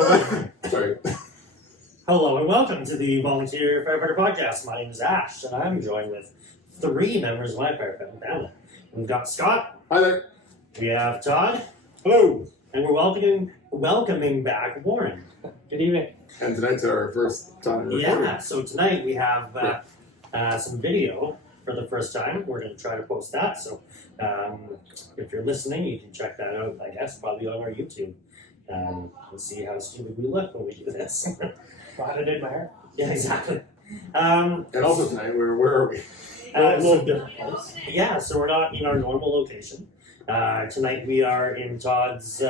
Sorry. Hello and welcome to the Volunteer Firefighter Podcast. My name is Ash, and I'm joined with three members of my firefighting family. We've got Scott. Hi there. We have Todd. Hello. And we're welcoming back Warren. Good evening. And tonight's our first time recording. Yeah, so tonight we have some video for the first time. We're going to try to post that. So if you're listening, you can check that out, I guess, probably on our YouTube. And see how stupid we look when we do this. Glad I did my hair. Yeah, exactly. And also tonight, where are we? A little different place. Yeah, so we're not in our normal location. Tonight we are in Todd's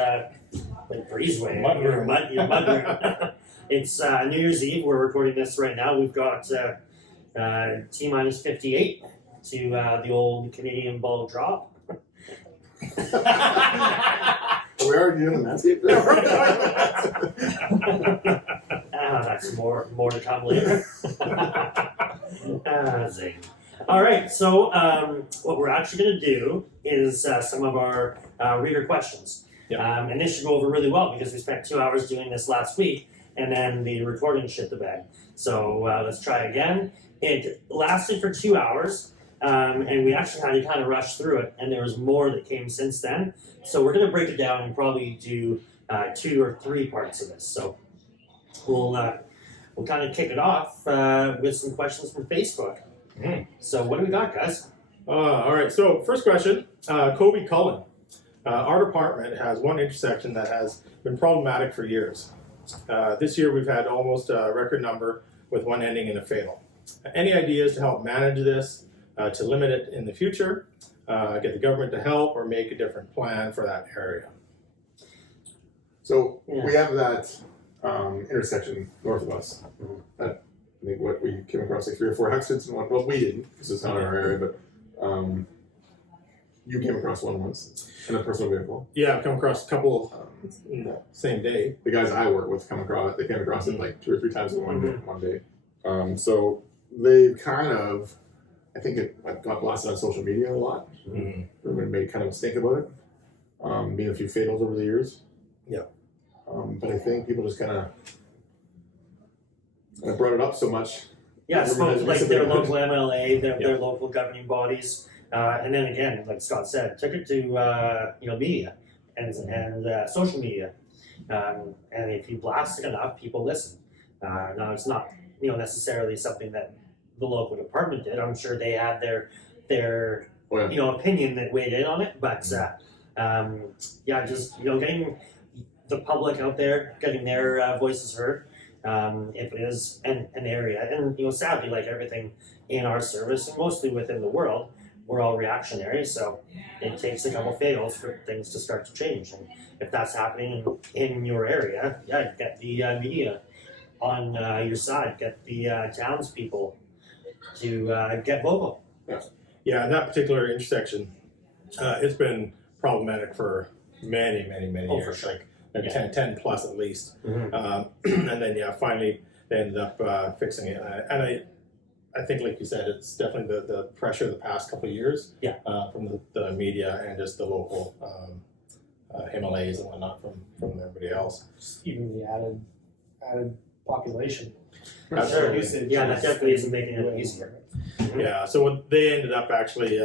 breezeway. Mud room. Mud room. It's New Year's Eve. We're recording this right now. We've got T-minus 58 to the old Canadian ball drop. We are doing the landscape. That's more to come later. Zing. All right, so what we're actually going to do is some of our reader questions. Yeah. And this should go over really well because we spent 2 hours doing this last week, and then the recording shit the bed. So let's try again. It lasted for 2 hours, and we actually had to kind of rush through it, and there was more that came since then. So we're going to break it down and probably do 2 or 3 parts of this. So we'll kind of kick it off with some questions from Facebook. So what do we got, guys? All right, so first question, Kobe Cullen. Our department has one intersection that has been problematic for years. This year we've had almost a record number with one ending in a fatal. Any ideas to help manage this, to limit it in the future, get the government to help, or make a different plan for that area? So Yeah. we have that intersection north of us. Mhm. That I think what we came across like 3 or 4 accidents in one. Well, we didn't because it's not in our area, but you came across one once in a personal vehicle. Yeah, I've come across a couple same day. The guys I work with came across it like 2 or 3 times in one day. So they've kind of, I think it got blasted on social media a lot. Everyone made kind of a stink about it. Being a few fatals over the years. Yeah. But I think people just kind of brought it up so much. Yeah, spoke to like their local MLA, their Yeah. local governing bodies, and then again, like Scott said, took it to media and social media, and if you blast it enough, people listen. Now it's not necessarily something that the local department did. I'm sure they had their opinion that weighed in on it, but just getting the public out there, getting their voices heard. If it is an area, and sadly, like everything in our service and mostly within the world, we're all reactionary, so it takes a couple fatals for things to start to change. And if that's happening in your area, get the media on your side, get the townspeople to get vocal. Yeah, in that particular intersection, it's been problematic for many years. For sure. Like 10 plus at least. Mm-hmm. And then finally they ended up fixing it. And I think, like you said, it's definitely the pressure the past couple of years from the media and just the local MLAs and whatnot from everybody else. Even the added population. Sure. Usage Yeah, that definitely isn't making it way easier. more. Yeah, so what they ended up actually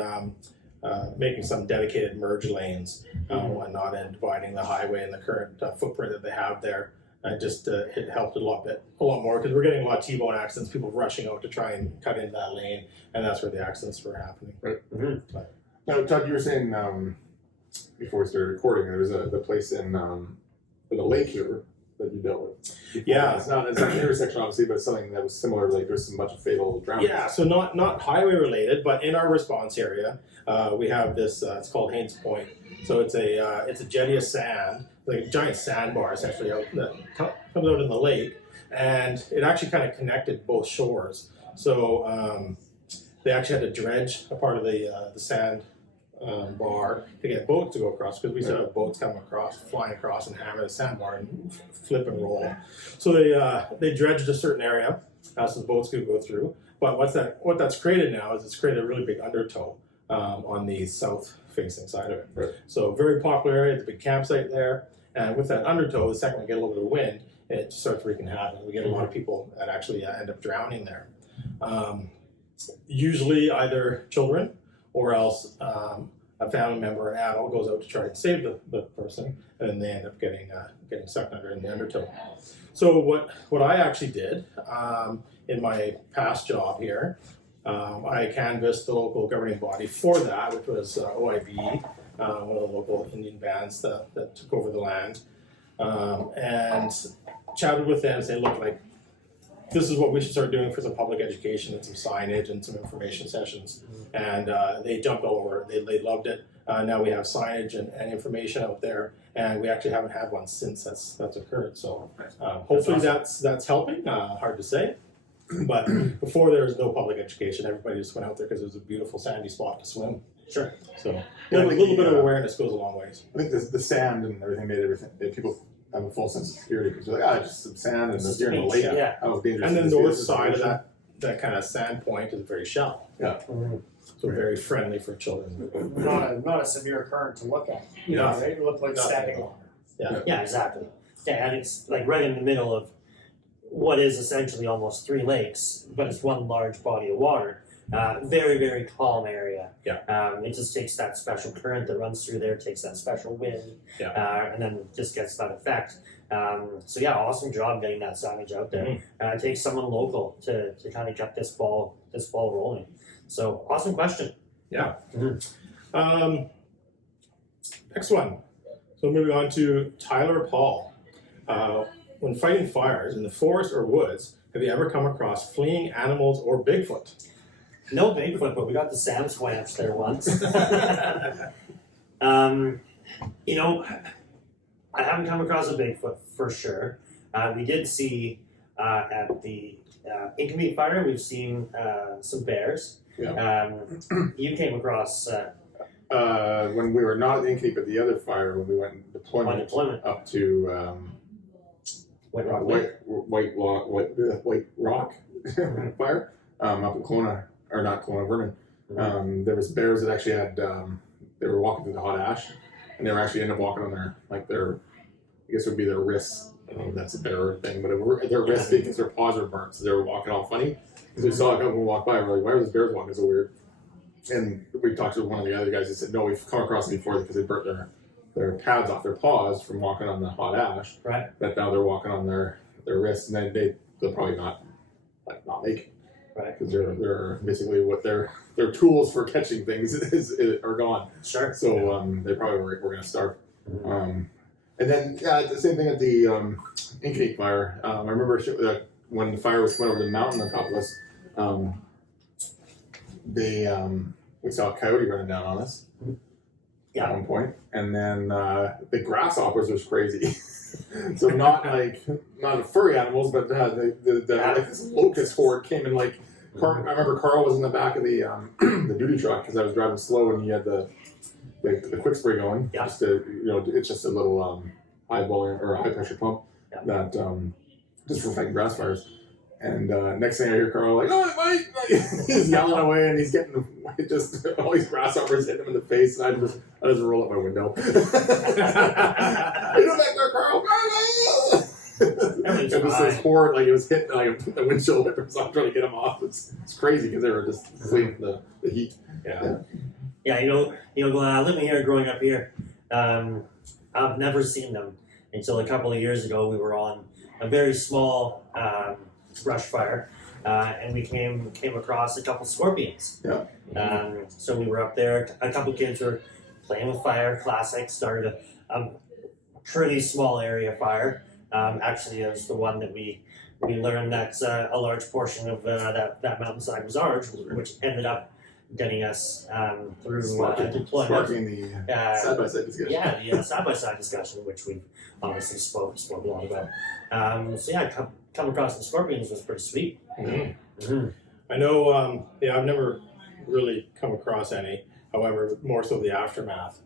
making some dedicated merge lanes and whatnot, and dividing the highway and the current footprint that they have there. And just it helped a lot more because we're getting a lot of T-bone accidents, people rushing out to try and cut into that lane, and that's where the accidents were happening. Right. Mm-hmm. Now, Todd, you were saying before we started recording, there was the place in the lake here that you dealt with. Yeah. It's not an intersection, obviously, but it's something that was similar. Like there's a bunch of fatal drownings. Yeah, so not highway related, but in our response area, we have this. It's called Haynes Point. So it's a jetty of sand, like a giant sandbar essentially that comes out in the lake, and it actually kind of connected both shores. So they actually had to dredge a part of the sand bar to get boats to go across, because we still have boats coming across, flying across and hammer the sandbar and flip and roll. So they dredged a certain area so the boats could go through. But what that's created now is it's created a really big undertow on the south-facing side of it. Right. So very popular area, it's a big campsite there. And with that undertow, the second we get a little bit of wind, it starts wreaking havoc. We get a lot of people that actually end up drowning there. Usually either children or else a family member, an adult, goes out to try and save the person, and then they end up getting sucked under in the undertow. So what I actually did in my past job here, I canvassed the local governing body for that, which was OIB, one of the local Indian bands that took over the land, and chatted with them, saying, look, like, this is what we should start doing for some public education and some signage and some information sessions. And they jumped all over it. They loved it. Now we have signage and information out there, and we actually haven't had one since that's occurred. So hopefully that's helping. Hard to say. But before there was no public education, everybody just went out there because it was a beautiful sandy spot to swim. Sure. So Yeah, I a think little bit of awareness goes a long ways. I think the sand and everything made people have a full sense of security because they're like, just some sand and It's you're in the lake. yeah. That was dangerous. And the This north is side of ocean. that kind of sand point is very shallow, so very friendly for children. Not a severe current to look at. No. Right? It looked like No. standing water. Yeah, exactly. Yeah, and it's like right in the middle of what is essentially almost 3 lakes, but it's one large body of water. Very, very calm area. Yeah. It just takes that special current that runs through there, takes that special wind, Yeah. and then just gets that effect. So yeah, awesome job getting that signage out there. It takes someone local to kind of get this ball rolling. So awesome question. Yeah. Mhm. Next one. So moving on to Tyler Paul. When fighting fires in the forest or woods, have you ever come across fleeing animals or Bigfoot? No Bigfoot, but we got the Sam Swamps there once. You know, I haven't come across a Bigfoot for sure. We did see at the Incomeat fire, we've seen some bears. You came across When we were not in Cape at the other fire, when we went on deployment deployment. up to White Rock Lake. White Rock fire up in Kelowna, or not Kelowna, Vernon. There was bears that actually had they were walking through the hot ash, and they were actually ended up walking on their I guess it would be their wrists. I don't know if that's a bear thing, but their wrists because their paws are burnt, so they were walking all funny. Because we saw a couple walk by, and we're like, why are those bears walking so weird? And we talked to one of the other guys. He said, no, we've come across them before because they burnt their pads off their paws from walking on the hot ash. Right. But now they're walking on their wrists, and then they'll probably not make it. Right. Because they're basically what their tools for catching things are gone. Sure. So they probably were going to starve. And then the same thing at the Inkcake fire. I remember when the fire was coming over the mountain on top of us. We saw a coyote running down on us at one point, and then the grasshoppers was crazy. So not the furry animals, but like this locust horde came in. Like I remember Carl was in the back of the the duty truck because I was driving slow, and he had the quick spray going. Yeah. Just to, it's just a little high volume or high pressure pump that just for fighting grass fires. And next thing I hear Carl like, oh, Mike! He's yelling away, and he's getting just all these grasshoppers hitting him in the face, and I just roll up my window. Are you back there, Carl? It was this horde, like it was hitting the windshield wipers. I'm trying to get them off. It's crazy because they were just fleeing the heat. Yeah, living here, growing up here, I've never seen them until a couple of years ago. We were on a very small brush fire, and we came across a couple scorpions. So we were up there. A couple kids were playing with fire. Classic. Started a pretty small area fire. Actually, it was the one that we learned that a large portion of that mountainside was ours, which ended up getting us through deployment. Sparking the side-by-side discussion. Yeah, the side-by-side discussion, which we obviously spoke a lot about. So yeah, come across some scorpions was pretty sweet. I know. I've never really come across any. However, more so the aftermath.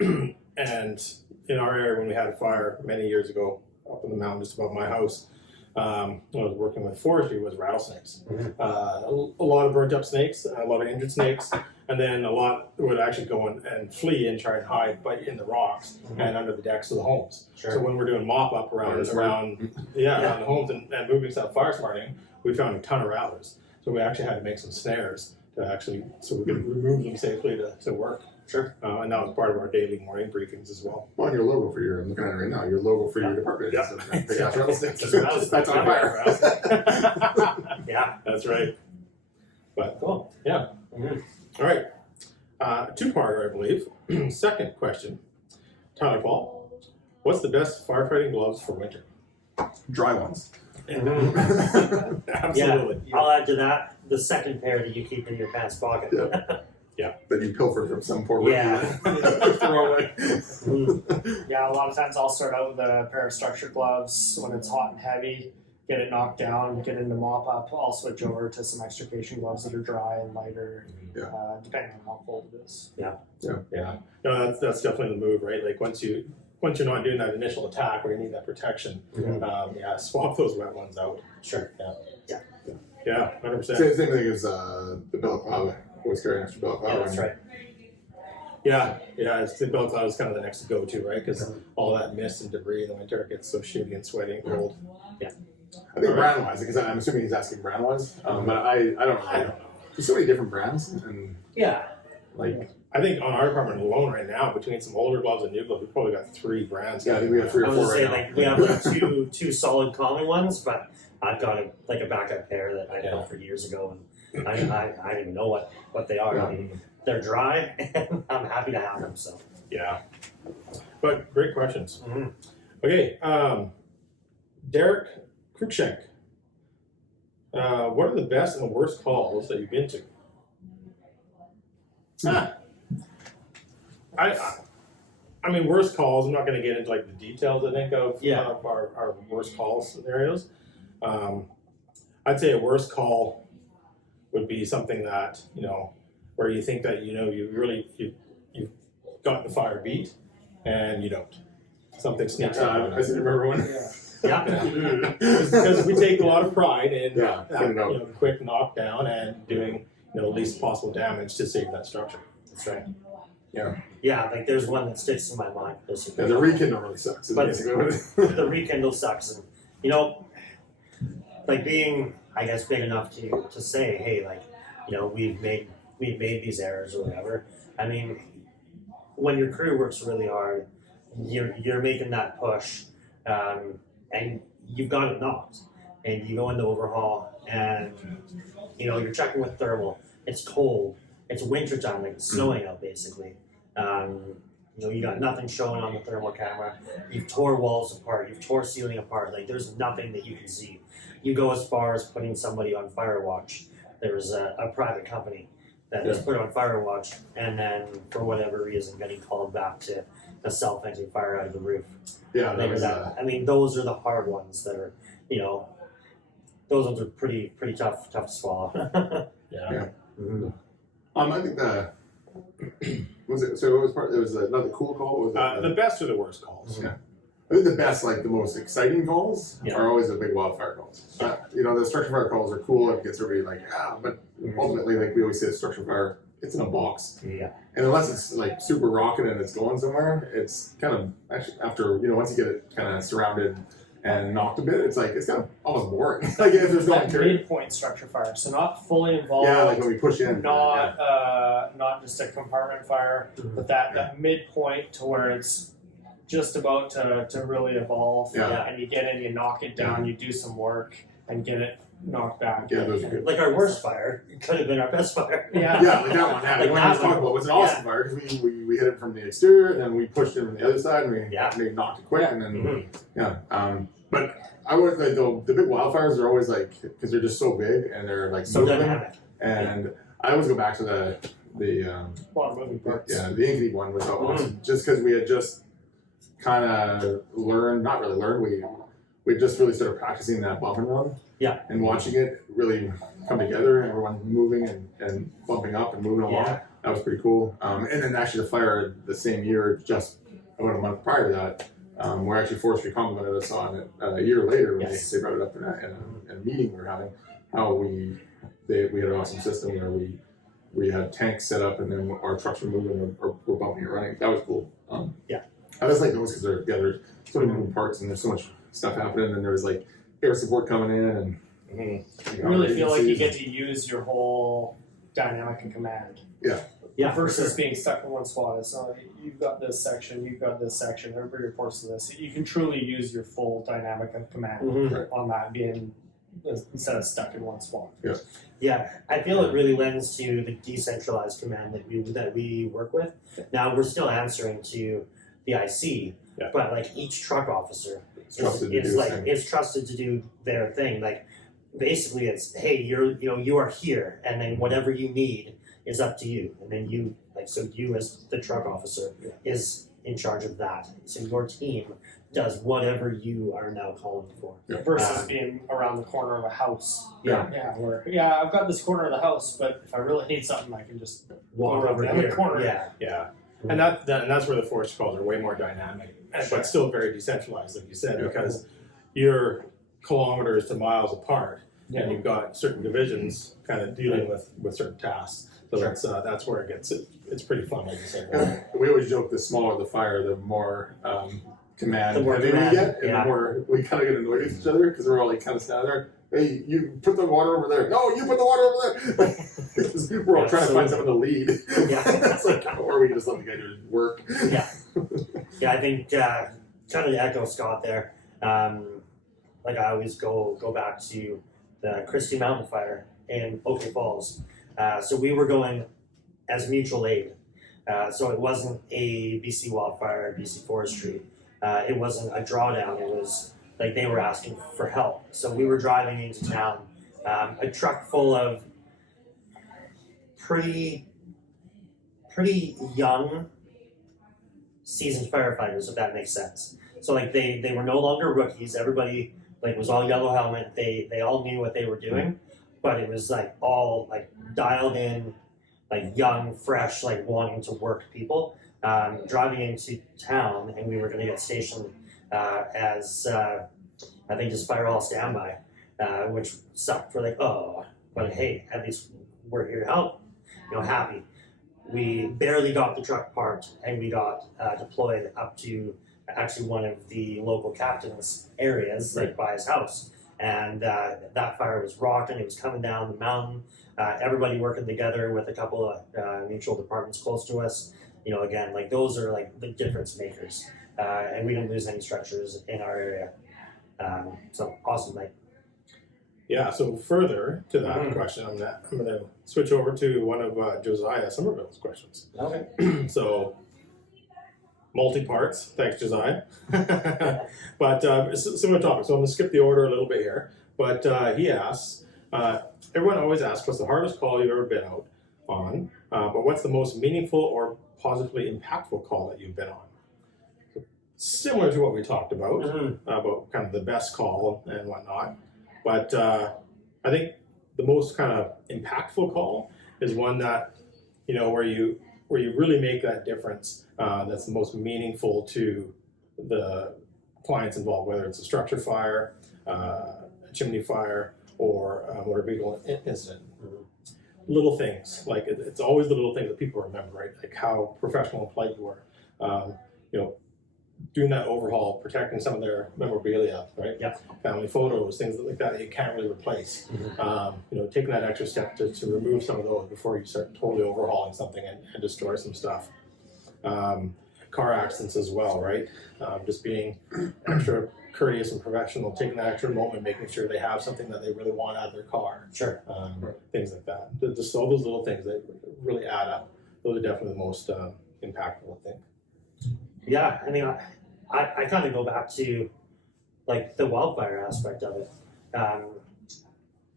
And in our area, when we had a fire many years ago up in the mountain just above my house, when I was working with forestry, was rattlesnakes. A lot of burnt up snakes, a lot of injured snakes. And then a lot would actually go and flee and try and hide in the rocks and under the decks of the homes. Sure. So when we're doing mop up around around the homes and moving stuff fire smarting, we found a ton of rattlers. So we actually had to make some snares so we could remove them safely to work. Sure. And that was part of our daily morning briefings as well. Well, and your logo for your, I'm looking at it right now, your logo for your department Yeah. is a big ass rattlesnake. That's That's on fire. Yeah. That's right. But Cool. yeah. Mhm. All right. Two-parter, I believe. Second question. Tyler Paul, what's the best firefighting gloves for winter? Dry ones. Absolutely. I'll add to that the second pair that you keep in your pants pocket. That you pilfered from some poor rookie. Yeah. Throw away. Yeah, a lot of times I'll start out with a pair of structured gloves when it's hot and heavy, get it knocked down, get into mop up. I'll switch over to some extrication gloves that are dry and lighter, depending on how cold it is. Yeah. No, that's definitely the move, right? Like once you're not doing that initial attack where you need that protection, swap those wet ones out. Sure. Yeah, 100%. Same thing as the balaclava. Always carry an extra balaclava. Yeah, that's right. Yeah, it's the balaclava is kind of the next go-to, right? Because all that mist and debris in the winter gets so shitty and sweaty and cold. I think brand wise, because I'm assuming he's asking brand wise, but I don't know. I don't know. There's so many different brands, and Yeah. like I think on our department alone right now, between some older gloves and new gloves, we've probably got 3 brands. I think we have 3 I or was 4 gonna right say now. like we have like two solid common ones, but I've got a backup pair that I built for years ago, and I don't even know what they are. I mean, they're dry, and I'm happy to have them. So Yeah. But great questions. Mhm. Okay, Derek Cruikshank. What are the best and the worst calls that you've been to? I mean, worst calls, I'm not going to get into like the details, I think, of our worst call scenarios. I'd say a worst call would be something that, where you think that, you've got the fire beat and you don't. Something sneaks up. I seem to remember one. yeah, Because we take a lot of pride in Getting out. quick knockdown and doing the least possible damage to save that structure. that's right. Yeah. Like there's one that sticks in my mind. Yeah, the rekindle really sucks. But- Basically what it is. The rekindle sucks, and like being, I guess, big enough to say, hey, like, we've made these errors or whatever. I mean, when your crew works really hard, you're making that push, and you've got it knocked, and you go into overhaul, and you're checking with thermal. It's cold. It's winter time, like it's snowing out basically. You got nothing showing on the thermal camera. You've tore walls apart. You've tore ceiling apart. Like there's nothing that you can see. You go as far as putting somebody on fire watch. There was a private company that was put on fire watch, and then for whatever reason getting called back to a self-venting fire out of the roof. Yeah, that Later was, that. I mean, those are the hard ones that are, those ones are pretty tough to swallow. Yeah. Mhm. I think was it? So it was part. It was not the cool call. Was it, The best or the worst calls. Yeah. I think the best, like the most exciting calls, Yeah. are always the big wildfire calls. The structure fire calls are cool. It gets everybody like, but ultimately, like we always say, the structure fire, it's in a box. Yeah. And unless it's like super rocking and it's going somewhere, it's kind of actually after once you get it kind of surrounded and knocked a bit, it's kind of almost boring. Like if there's no That material. midpoint structure fire, so not fully involved. Yeah, like when we push in. not just a compartment fire, but that midpoint to where it's just about to really evolve. Yeah. And you get in, you knock it down, you do some work, and get it knocked back. Yeah, those are good. Like our worst fire could have been our best fire. Yeah. Yeah, like that one. Yeah, Like the one I that was talking one. about was an awesome fire because we hit it from the exterior and then we pushed it from the other side and we knocked it quick and then but I would like the big wildfires are always like because they're just so big and they're like So moving, dynamic. and I always go back to the A lot of moving parts. the Inkity one was awesome just because we had just kind of not really learned we just really started practicing that bump and run and watching it really come together, everyone moving and bumping up and moving along. That was pretty cool. And then actually the fire the same year, just about a month prior to that, where actually Forestry complimented us on it a year later when they brought it up in a meeting we were having, how we had an awesome system where we we had tanks set up, and then our trucks were moving or were bumping and running. That was cool. Yeah. I just like those because there's so many moving parts and there's so much stuff happening, and there was like air support coming in, and Mhm. You really feel like you agencies. get to use your whole dynamic and command. Yeah, for Versus sure. being stuck in one spot. So you've got this section, you've got this section, everybody reports to this. You can truly use your full dynamic and command Mhm. on that being instead of stuck in one spot. Yeah, I feel it really lends to the decentralized command that we work with. Now we're still answering to the IC, Yeah. but like each truck officer Trusted to is do like the same. is trusted to do their thing. Like basically, it's hey, you are here, and then whatever you need is up to you, and then you so you as the truck officer is in charge of that. So your team does whatever you are now calling for. Versus being around the corner of a house. Yeah. Yeah, I've got this corner of the house, but if I really need something, I can just Walk around over the other here. corner. Yeah. Yeah, and that's where the forest calls are way more dynamic, but still very decentralized, like you said, Yeah. because you're kilometers to miles apart, Yeah. and you've got certain divisions kind of dealing with certain tasks. So that's where it gets it's pretty fun, like you said. And we always joke the smaller the fire, the more command The more heavy command, we get, and yeah. the more we kind of get annoyed with each other because we're all like kind of standing there. Hey, you put the water over there. No, you put the water over there. Because we're all trying to find someone to lead. Yeah. It's like, or we can just let the guy do his work. Yeah, I think kind of to echo Scott there. Like I always go back to the Christie Mountain Fire in Oakland Falls. So we were going as mutual aid. So it wasn't a BC wildfire, BC forestry. It wasn't a drawdown. It was like they were asking for help. So we were driving into town, a truck full of pretty young seasoned firefighters, if that makes sense. So like they were no longer rookies. Everybody like was all yellow helmet. They all knew what they were doing, but it was like all like dialed in, like young, fresh, like wanting to work people. Driving into town, and we were going to get stationed as I think just fire all standby, which sucked. We're like, oh, but hey, at least we're here to help. Happy. We barely got the truck parked, and we got deployed up to actually one of the local captain's areas, like by his house. And that fire was rocking. It was coming down the mountain. Everybody working together with a couple of mutual departments close to us. Again, like those are like the difference makers. And we didn't lose any structures in our area. So awesome, Mike. Yeah. So further to that Mhm. question, I'm gonna switch over to one of Josiah Somerville's questions. Okay. So multi parts. Thanks, Josiah. But similar topic. So I'm gonna skip the order a little bit here. But he asks, everyone always asks, what's the hardest call you've ever been out on? But what's the most meaningful or positively impactful call that you've been on? Similar to what we talked about, about kind of the best call and whatnot. But I think the most kind of impactful call is one that, where you really make that difference. That's the most meaningful to the clients involved, whether it's a structure fire, a chimney fire, or a motor vehicle incident. Little things, like it's always the little things that people remember, right? Like how professional and polite you were. Doing that overhaul, protecting some of their memorabilia, right? Yep. Family photos, things like that you can't really replace. Taking that extra step to remove some of those before you start totally overhauling something and destroy some stuff. Car accidents as well, right? Just being extra courteous and professional, taking that extra moment, making sure they have something that they really want out of their car. Sure. Things like that. Just all those little things that really add up. Those are definitely the most impactful, I think. Yeah, I mean, I kind of go back to like the wildfire aspect of it.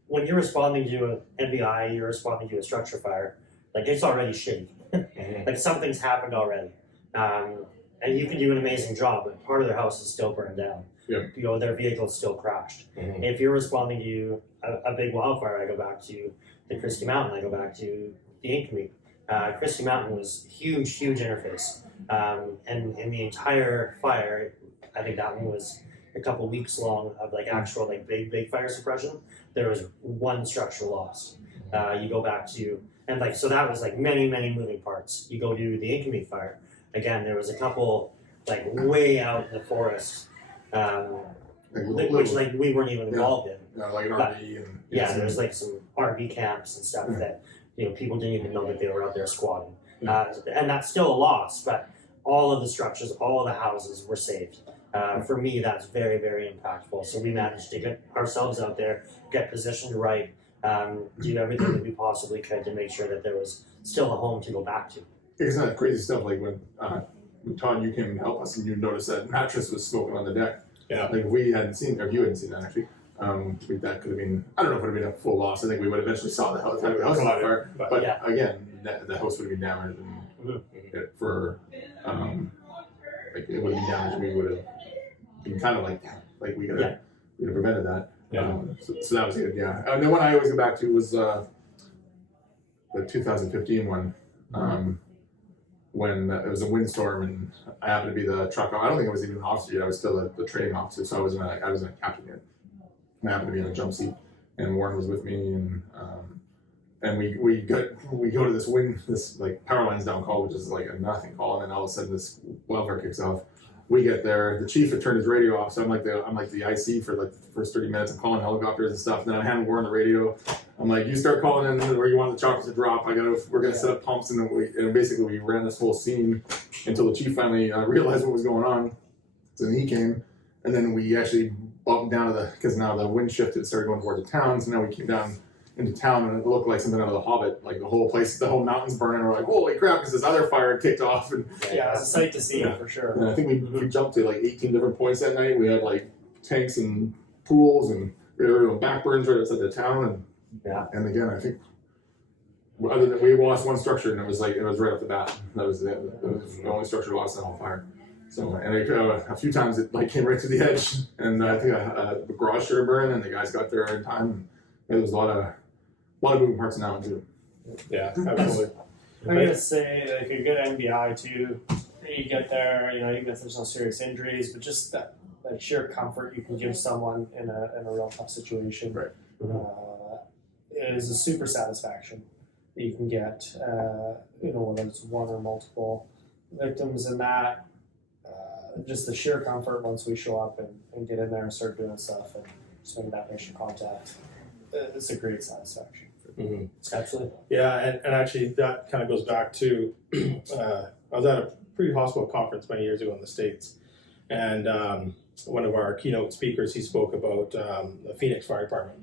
When you're responding to an NBI, you're responding to a structure fire, like it's already shitty. Like something's happened already. And you can do an amazing job, but part of their house is still burned down. Yeah. Their vehicle's still crashed. Mhm. If you're responding to a big wildfire, I go back to the Christie Mountain, I go back to the Inkme. Christie Mountain was huge interface. And in the entire fire, I think that one was a couple weeks long of like actual like big fire suppression. There was one structure lost. You go back to, and like, so that was like many moving parts. You go to the Inconvenience fire. Again, there was a couple like way out in the forest, which like we weren't even involved in. like an RV and Yeah, there's like some RV camps and stuff that people didn't even know that they were out there squatting, and that's still a loss. But all of the structures, all of the houses were saved. For me, that's very impactful. So we managed to get ourselves out there, get positioned right, do everything that we possibly could to make sure that there was still a home to go back to. It's not crazy stuff like when Todd, you came and helped us, and you noticed that mattress was smoking on the deck. Yeah. Like if we hadn't seen, or if you hadn't seen that actually, that could have been. I don't know if it would have been a full loss. I think we would eventually saw the house. The house on fire, but yeah. again, the house would have been damaged, and for like it would have been damaged. We would have been kind of like we could have prevented that. Yeah. So that was good. Yeah. And the one I always go back to was the 2015 one. When it was a windstorm and I happened to be the truck. I don't think I was even an officer yet. I was still the training officer, so I wasn't a captain yet. And I happened to be in a jump seat, and Warren was with me, and we go to this like power lines down call, which is like a nothing call, and then all of a sudden this wildfire kicks off. We get there, the chief had turned his radio off, so I'm like the IC for like the first 30 minutes. I'm calling helicopters and stuff. And then I hand Warren the radio. I'm like, you start calling in where you want the chocolate to drop. We're gonna set up pumps, and basically we ran this whole scene until the chief finally realized what was going on. So then he came, and then we actually bumped down to because now the wind shifted, started going towards the town. So now we came down into town, and it looked like something out of The Hobbit. Like the whole place, the whole mountain's burning. We're like, holy crap! Because this other fire had kicked off, and Yeah, it's a sight to see for sure. and I think we jumped to like 18 different points that night. We had like tanks and pools, and we were doing backburns right outside the town. And again, I think other than we lost one structure, and it was right off the bat. That was it. It was the only structure lost in the whole fire. So, and a few times it like came right to the edge, and I think the garage started burning, and the guys got there in time. And there was a lot of moving parts in that one too. Yeah, absolutely. I'm gonna say like a good NBI too. You get there, even if there's no serious injuries, but just that sheer comfort you can give someone in a real tough situation, Right. Is a super satisfaction that you can get. Whether it's one or multiple victims in that. Just the sheer comfort once we show up and get in there and start doing stuff and just making that initial contact. It's a great satisfaction. Mm-hmm. Absolutely. Yeah, and actually that kind of goes back to I was at a pre-hospital conference many years ago in the States, and one of our keynote speakers, he spoke about the Phoenix Fire Department.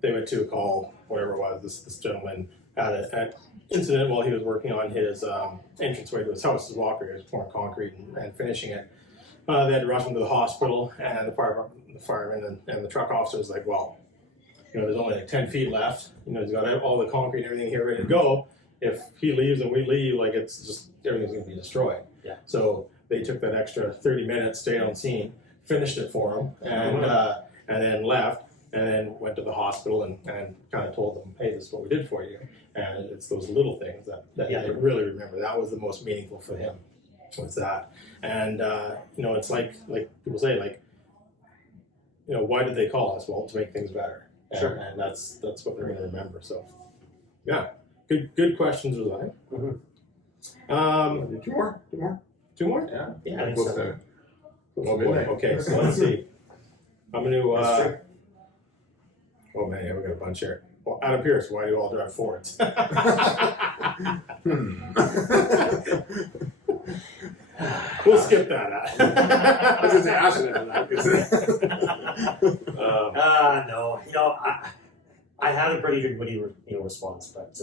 They went to a call, whatever it was. This gentleman had an incident while he was working on his entranceway to his house, his walker. He was pouring concrete and finishing it. They had to rush him to the hospital, and the fireman and the truck officer was like, well, there's only like 10 feet left. He's got all the concrete and everything here ready to go. If he leaves and we leave, like it's just everything's going to be destroyed. Yeah. So they took that extra 30 minutes, stayed on scene, finished it for him, and then left, and then went to the hospital and kind of told them, hey, this is what we did for you. And it's those little things that they really remember. That was the most meaningful for him. Was that? And it's like people say, like, why did they call us? Well, to make things better. Sure. And that's what they're going to remember. So, yeah, good questions, Rosine. Two more. Two more? Yeah, I think Close so. to Oh boy. Okay, so let's see. I'm going to. That's true. Oh man, yeah, we got a bunch here. Well, Adam Pierce, why do you all drive Fords? We'll skip that. I was just asking him that. No, I had a pretty good witty response, but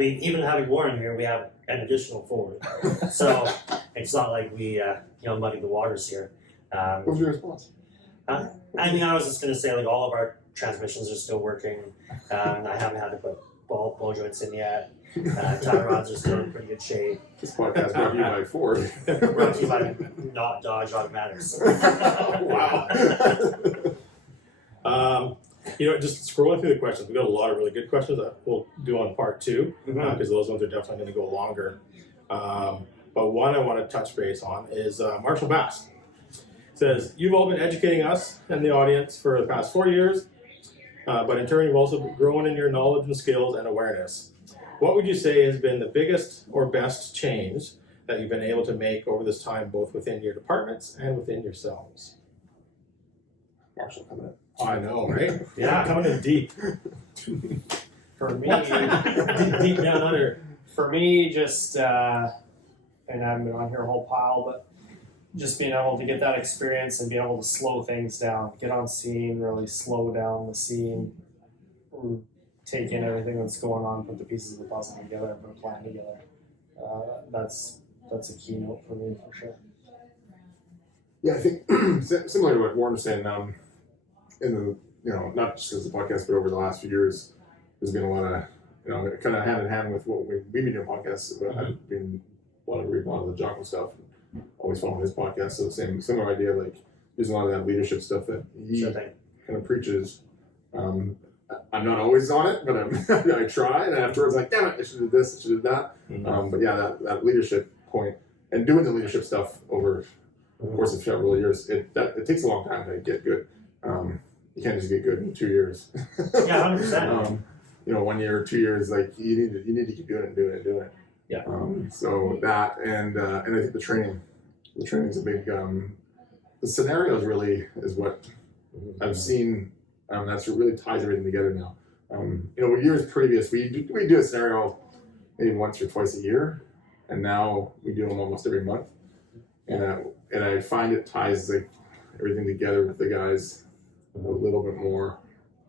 even having Warren here, we have an additional forward, so it's not like we muddy the waters here. What was your response? I was just gonna say like all of our transmissions are still working. I haven't had to put ball joints in yet. Tie rods are still in pretty good shape. This podcast brought to you by Ford. Brought to you by not Dodge Automatics. Wow. Just scrolling through the questions, we've got a lot of really good questions that we'll do on part two, because those ones are definitely going to go longer. But one I want to touch base on is Marshall Bass. It says, you've all been educating us and the audience for the past 4 years. but in turn, you've also grown in your knowledge and skills and awareness. What would you say has been the biggest or best change that you've been able to make over this time, both within your departments and within yourselves? Marshall coming in. I know, right? Yeah. Coming in deep. For me, Deep down under. for me, just and I've been on here a whole pile, but just being able to get that experience and being able to slow things down, get on scene, really slow down the scene, take in everything that's going on, put the pieces of the puzzle together, put a plan together. That's a keynote for me for sure. Yeah, I think similar to what Warren was saying, in the, not just as a podcast, but over the last few years, there's been a lot of, kind of hand in hand with what we've been doing podcasts. But I've been reading a lot of the Jocko stuff, and always following his podcast. So similar idea, like using a lot of that leadership stuff that he Sure thing. kind of preaches. I'm not always on it, but I try, and afterwards, like, damn it, I should have did this, I should have did that. But yeah, that leadership point and doing the leadership stuff over the course of several years, it takes a long time to get good. You can't just get good in 2 years. Yeah, 100%. 1 year, 2 years, like you need to keep doing it. Yeah. So that and I think the training's a big. The scenarios really is what I've seen. That's what really ties everything together now. Years previous, we do a scenario maybe once or twice a year, and now we do them almost every month. And I find it ties like everything together with the guys a little bit more.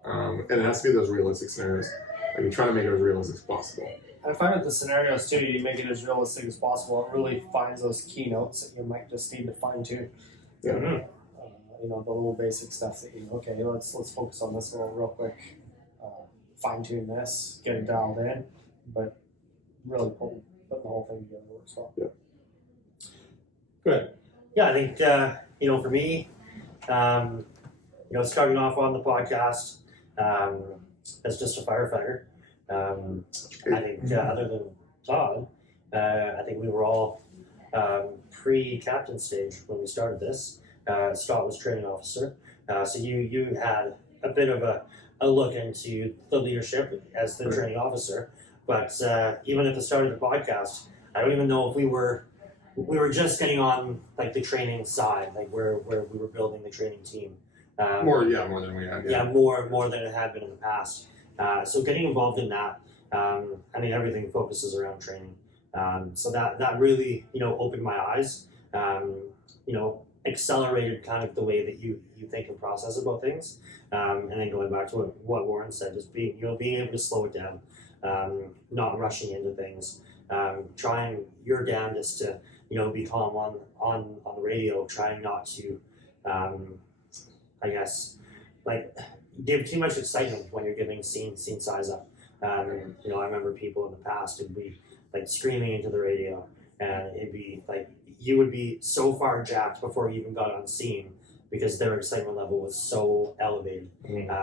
And it has to be those realistic scenarios. Like we try to make it as realistic as possible. I find with the scenarios too, you make it as realistic as possible. It really finds those keynotes that you might just need to fine tune. Yeah. The little basic stuff that let's focus on this real quick, fine tune this, get it dialed in, but really putting the whole thing together works well. Yeah. Good. Yeah, I think for me, starting off on the podcast as just a firefighter, I think other than Todd, I think we were all pre-captain stage when we started this. Scott was training officer, so you had a bit of a look into the leadership as the training officer. But even at the start of the podcast, I don't even know if we were just getting on like the training side, like where we were building the training team. More than we had. Yeah, more than it had been in the past. So getting involved in that, everything focuses around training. So that really opened my eyes. Accelerated kind of the way that you think and process about things. And then going back to what Warren said, just being able to slow it down, not rushing into things, trying your damnedest to be calm on the radio, trying not to give too much excitement when you're giving scene size up. I remember people in the past would be like screaming into the radio, and it'd be like you would be so far jacked before you even got on scene because their excitement level was so elevated.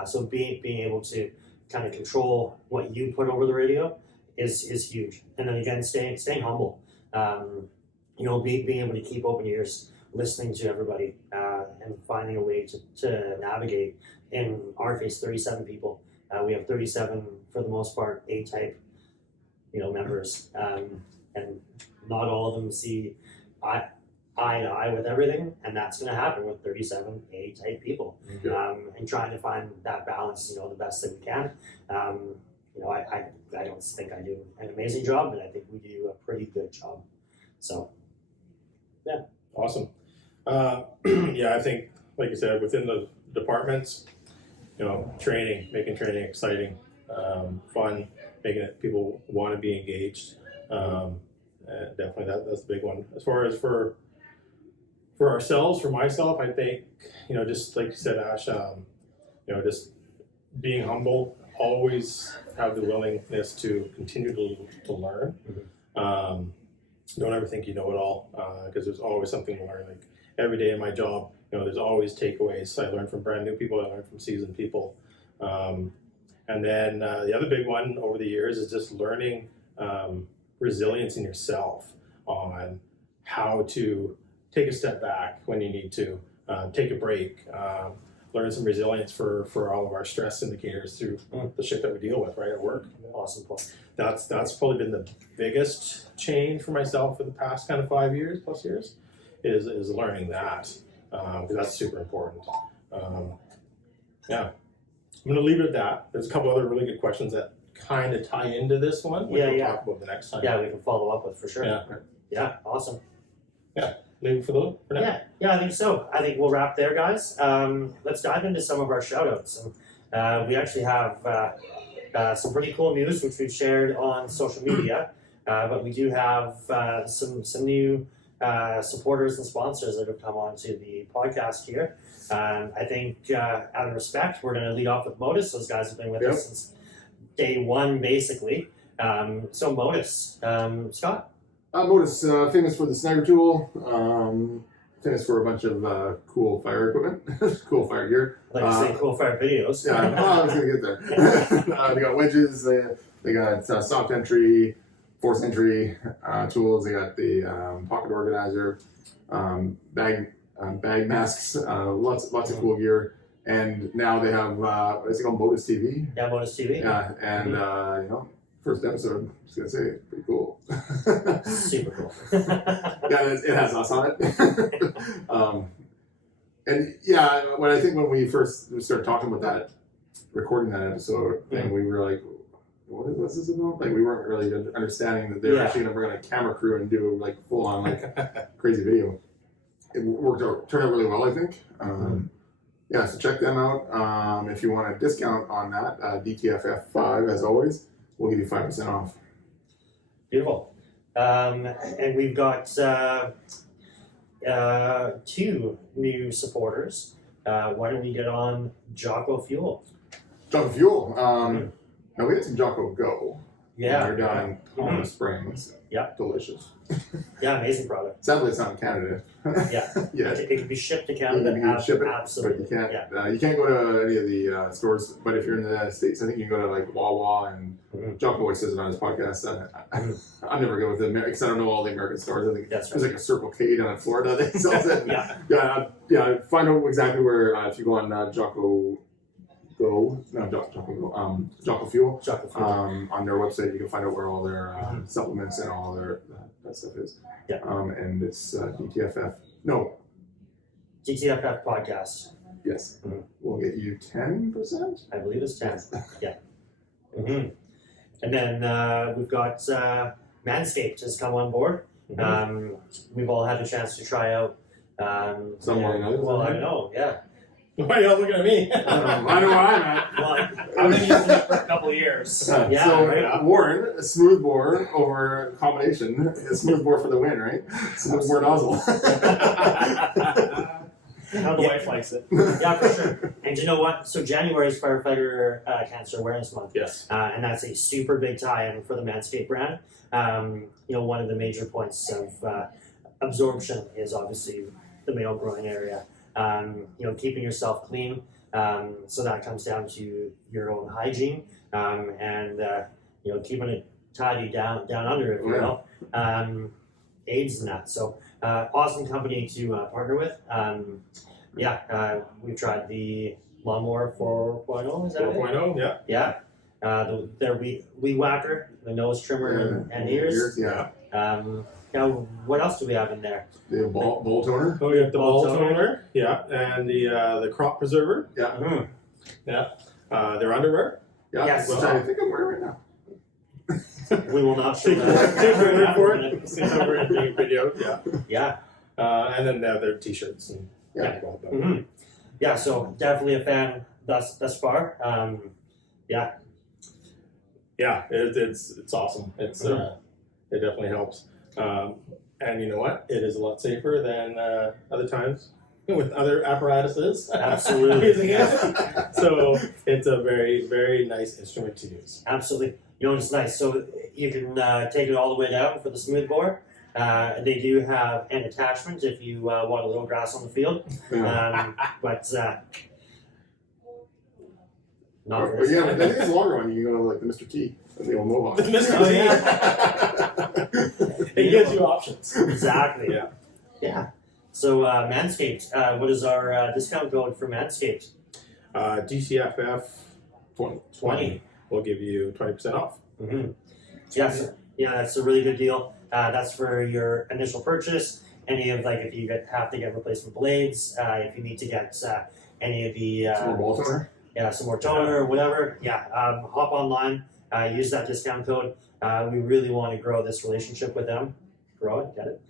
So being able to kind of control what you put over the radio is huge. And then again, staying humble. Being able to keep open ears, listening to everybody, and finding a way to navigate. In our case, 37 people. We have 37 for the most part A-type, members, and not all of them see eye to eye with everything, and that's going to happen with 37 A-type people. And trying to find that balance, the best that we can. I don't think I do an amazing job, but I think we do a pretty good job. So, yeah. Awesome. I think, like you said, within the departments, making training exciting, fun, making it people want to be engaged. Definitely that's the big one. As far as for ourselves, for myself, I think, just like you said, Ash, just being humble, always have the willingness to continue to learn. Don't ever think you know it all, because there's always something to learn. Like every day in my job, there's always takeaways. I learn from brand new people, I learn from seasoned people. And then the other big one over the years is just learning resilience in yourself on how to take a step back when you need to, take a break, learn some resilience for all of our stress indicators through the shit that we deal with right at work. Awesome. Cool. That's probably been the biggest change for myself for the past kind of 5 years plus years, is learning that, because that's super important. Yeah, I'm gonna leave it at that. There's a couple other really good questions that kind of tie into this one, which we'll talk about the next time. Yeah, we can follow up with for sure. Yeah. Yeah, awesome. Leave it for now. Yeah, I think so. I think we'll wrap there, guys. Let's dive into some of our shout outs. We actually have some pretty cool news, which we've shared on social media, but we do have some new supporters and sponsors that have come onto the podcast here. I think, out of respect, we're going to lead off with Modus. Those guys have been with us since day one, basically. So Modus, Scott? Modus, famous for the sniper tool, famous for a bunch of cool fire equipment, cool fire gear. Like you say, cool fire videos. Yeah, I was going to get there. They got wedges, they got soft entry, force entry tools, they got the pocket organizer, bag masks, lots of cool gear. And now they have, what is it called, Modus TV? Yeah, Modus TV. Yeah, and you know, first episode, I'm just gonna say, it's pretty cool. Super cool. Yeah, it has us on it. And yeah, when we first started talking about that, recording that episode, and we were like, what's this about? Like, we weren't really understanding that they were actually gonna bring on a camera crew and do like full on like crazy video. It turned out really well, I think. Yeah, so check them out. If you want a discount on that, DTFF5, as always, we'll give you 5% off. Beautiful. And we've got two new supporters. Why don't we get on Jocko Fuel? Jocko Fuel. Now we had some Jocko Go. Yeah. They're down in Palm Springs. Yeah. Delicious. Yeah, amazing product. Sadly, it's not in Canada. Yeah. Yeah. It can be shipped to Canada. You can ship it, Absolutely. but you can't. Yeah. You can't go to any of the stores. But if you're in the States, I think you can go to like Wawa, and Jocko always says it on his podcast. I'm never good with the American, because I don't know all the American stores. I think That's there's right. like a Circle K down in Florida that sells it. Yeah. Yeah. Find out exactly where if you go on Jocko Go, no, Jocko Go, Jocko Fuel. Jocko Fuel. On their website, you can find out where all their supplements and all their that stuff is. Yeah. And it's DTFF. No. GTFF podcast. Yes. Mhm. We'll get you 10%. I believe it's 10. Yeah. And then we've got Manscaped has come on board. We've all had a chance to try out. Some more than others, Well, I I think. know, yeah. Why are y'all looking at me? I know where I'm at. Well, I've been using it for a couple of years. Yeah, so right. Warren, a smooth bore over combination, a smooth bore for the win, right? Smooth bore nozzle. How the wife likes it. Yeah, for sure. And you know what? So January is Firefighter Cancer Awareness Month. Yes. And that's a super big tie-in for the Manscaped brand. One of the major points of absorption is obviously the male groin area. Keeping yourself clean. So that comes down to your own hygiene and keeping it tidy down under, if you will. AIDS and that. So awesome company to partner with. We've tried the Lawnmower 4.0. Is that it? 4.0, yeah. Yeah. Their weed whacker, the nose trimmer, and ears. Yeah. What else do we have in there? The ball toner. Oh, you have the Ball ball toner, yeah, and the crop preserver, Mhm. yeah. Their underwear. Yeah. Yes. Which I think I'm wearing right now. We will not show Take my word for that. it. See how we're doing video, yeah. Yeah. And then their t-shirts and Yeah. all that. Mhm. Yeah, so definitely a fan thus far. Yeah, it's awesome. It's it definitely helps. And you know what? It is a lot safer than other times with other apparatuses. Absolutely. Using it. So it's a very, very nice instrument to use. Absolutely. It's nice. So you can take it all the way down for the smooth bore. They do have an attachment if you want a little grass on the field. But not for But this yeah, one. I think it's a longer one. You can go to like the Mr. T, the old Mohawk. Mr. Oh, T. yeah. It gives you options. Exactly. Yeah. Yeah. So Manscaped, what is our discount code for Manscaped? DCFF 20. will give you 20% off. Mm-hmm. Yes, yeah, that's a really good deal. That's for your initial purchase. Any of like if you have to get replacement blades, if you need to get any of the Some ball toner. some more toner or whatever, hop online, use that discount code. We really want to grow this relationship with them. Grow it, get it?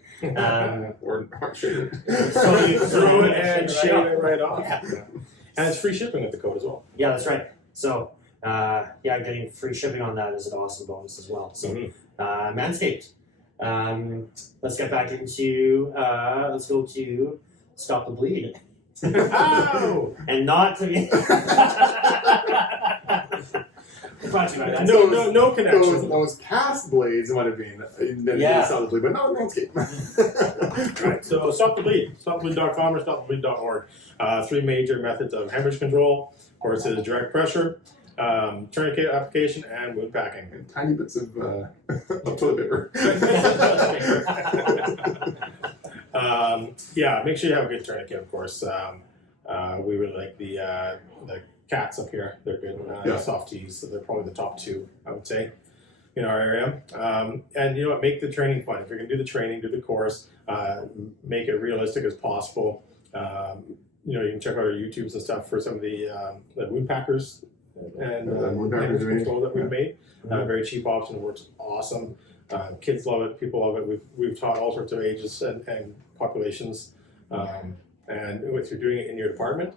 Or shave it. So you- Throw it and shave it right off. Yeah. And it's free shipping with the code as well. Yeah, that's right. So, getting free shipping on that is an awesome bonus as well. So, Manscaped. Let's get back into, let's go to Stop the Bleed. Ow! And not to be. Brought to you by Manscaped. No connection. Those past blades might have been Yeah. Stop the Bleed, but not Manscaped. Right, so Stop the Bleed, stopthebleed.com or stopthebleed.org. 3 major methods of hemorrhage control. Of course, it is direct pressure, tourniquet application, and wound packing. And tiny bits of toilet paper. Make sure you have a good tourniquet, of course. We really like the cats up here. They're good. Soft tees, so they're probably the top 2, I would say, in our area. And you know what? Make the training fun. If you're going to do the training, do the course, make it realistic as possible. You can check out our YouTubes and stuff for some of the wound packers and wound packers control that we've made. Very cheap option, works awesome. Kids love it, people love it. We've taught all sorts of ages and populations. And if you're doing it in your department,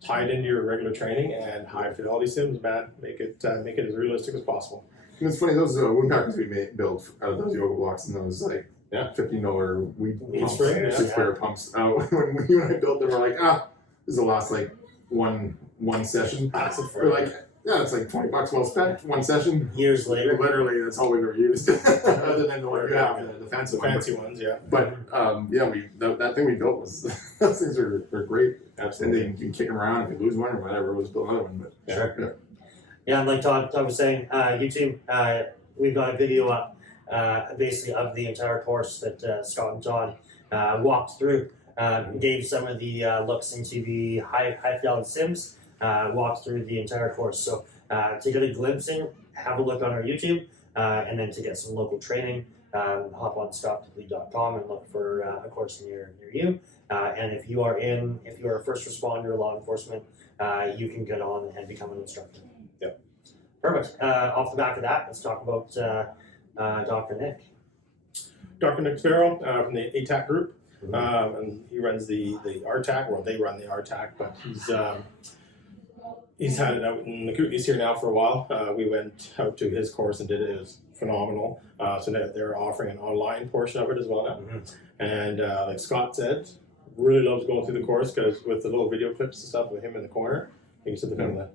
tie it into your regular training and high fidelity sims, man. Make it as realistic as possible. And it's funny, those wound packers we built out of those yoga blocks and those like $15 weed pumps, spray, 6-pair pumps. When you and I built them, we're like, this is the last like one session. We're like, it's like $20 well spent, one session. Years later. Literally, that's all we've ever used, other than the one we have, the fancy one. Fancy ones, yeah. But that thing we built was those things are great. Absolutely. And you can kick them around if you lose one or whatever. We'll just build another one. But Sure. Yeah, like Todd was saying, YouTube, we've got a video up basically of the entire course that Scott and Todd walked through. Gave some of the looks into the high fidelity sims, walked through the entire course. So to get a glimpse in, have a look on our YouTube, and then to get some local training, hop on stopthebleed.com and look for a course near you. And if you are a first responder, law enforcement, you can get on and become an instructor. Yep. Perfect. Off the back of that, let's talk about Dr. Nick. Dr. Nick Sparrow from the ATAC group. And he runs the RTAC, or they run the RTAC, but he's had it out in the Kootenays here now for a while. We went out to his course and did it. It was phenomenal. So they're offering an online portion of it as well now. And like Scott said, really loves going through the course because with the little video clips and stuff with him in the corner, you can sit there kind of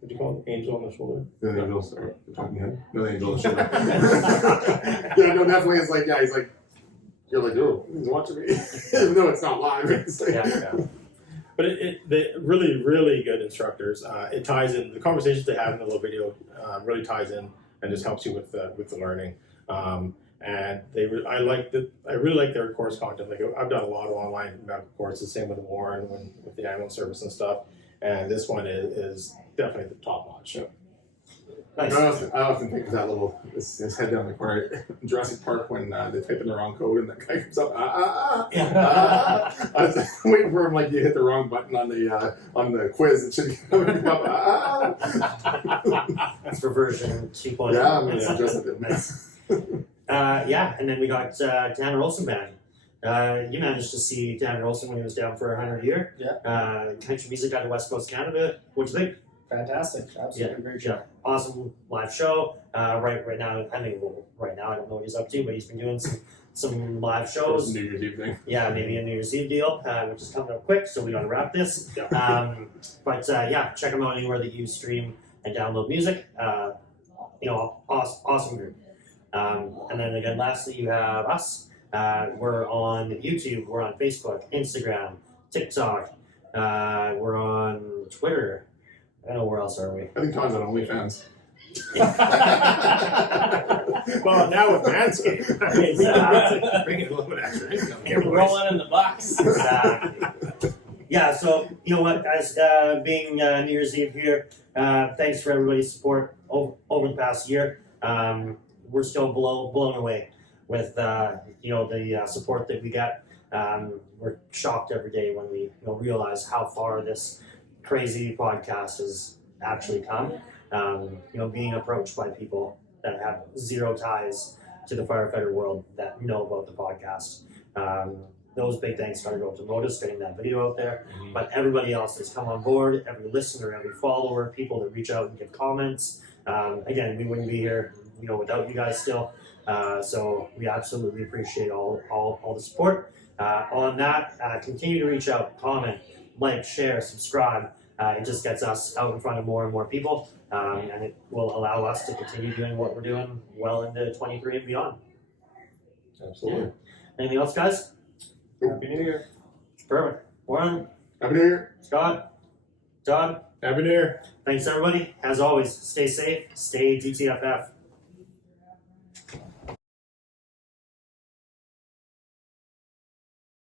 what do you call it? Angel on the shoulder? the angels are talking head. No, the angel on the shoulder. Definitely. It's like, he's like, you're like, oh, he's watching me. Even though it's not live. It's like, But they really, really good instructors. It ties in, the conversations they have in the little video really ties in and just helps you with the learning. And I really like their course content. Like I've done a lot of online medical courses, same with Warren with the ambulance service and stuff. And this one is definitely the top notch. Nice. I often think of that little his head down the corner in Jurassic Park when they type in the wrong code and that guy comes up. I was waiting for him like you hit the wrong button on the quiz. It should come up. That's for version 2.0. Yeah, I'm gonna suggest it. Nice. And then we got Tanner Olson band. You managed to see Tanner Olson when he was down for 100 year. Yeah. Country music out of West Coast Canada. What'd you think? Fantastic. Absolutely great show. Awesome live show. Right now, I don't know what he's up to, but he's been doing some live shows. New Year's Eve thing. Yeah, maybe a New Year's Eve deal, which is coming up quick, so we gotta wrap this. Check him out anywhere that you stream and download music. Awesome group. And then again, lastly, you have us. We're on YouTube, we're on Facebook, Instagram, TikTok, we're on Twitter. I don't know where else are we. I think Todd's on OnlyFans. Well, now with Manscaped, Exactly. bringing a little bit extra income. You're rolling in the bucks. Exactly. yeah, so you know what, guys, being New Year's Eve here, thanks for everybody's support over the past year. We're still blown away with the support that we get. We're shocked every day when we realize how far this crazy podcast has actually come. Being approached by people that have zero ties to the firefighter world that know about the podcast. Those big thanks gotta go to Modus getting that video out there, but everybody else that's come on board, every listener, every follower, people that reach out and give comments. Again, we wouldn't be here, without you guys still. So we absolutely appreciate all the support. On that, continue to reach out, comment, like, share, subscribe. It just gets us out in front of more and more people, and it will allow us to continue doing what we're doing well into 23 and beyond. Absolutely. Anything else, guys? Happy New Year. Perfect. Warren, Happy New Year. Scott, Todd, Happy New Year. thanks everybody. As always, stay safe, stay DTFF.